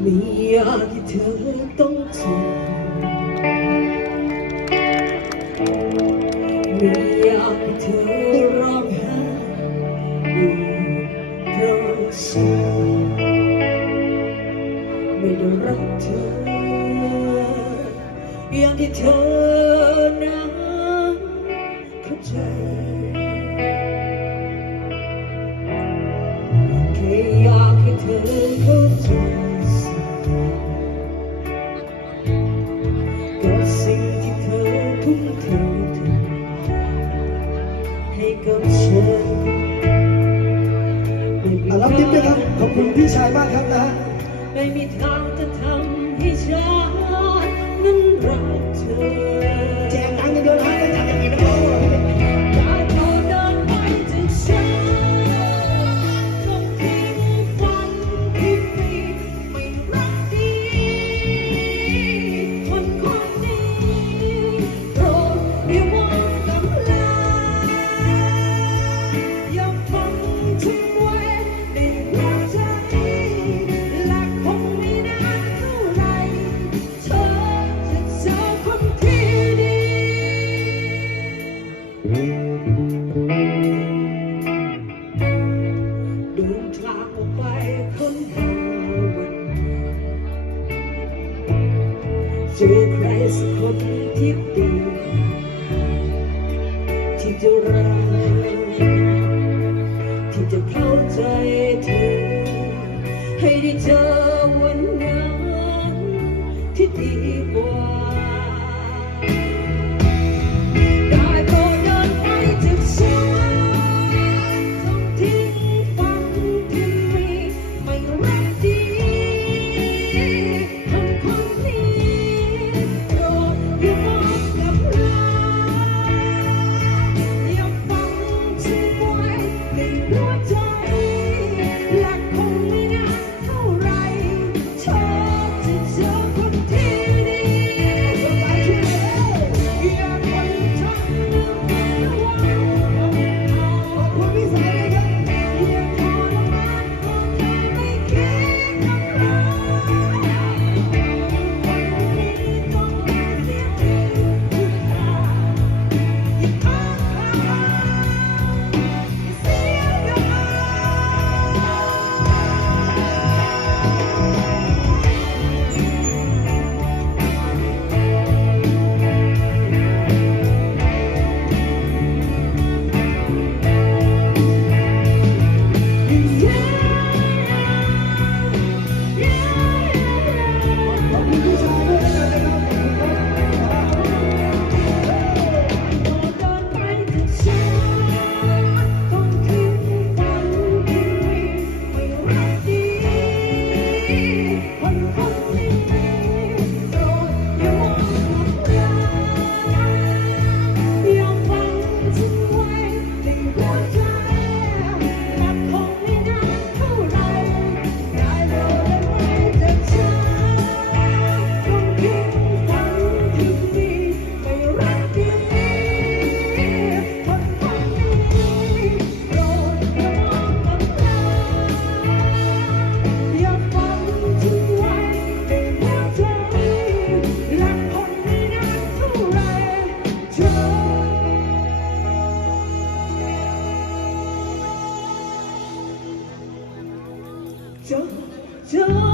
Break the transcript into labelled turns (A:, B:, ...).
A: ไม่อยากให้เธอต้องเจ็บไม่อยากให้เธอร้องไห้อยู่เพราะฉันไม่ได้รักเธออย่างที่เธอนั้นเข้าใจแค่อยากให้เธอเข้าใจ ฉัน
B: อะรับทิปด้วยครับ ขอบคุณพี่ชายมากครับนะ
A: ไม่มีทางจะทำให้ฉัน เดิ
B: น
A: ทางออกไปคนหาวันเจอใครสักคนที่ดีที่จะรักที่จะเข้าใจเธอให้ได้เจอวันนั้นที่ดีกว่า Just, just.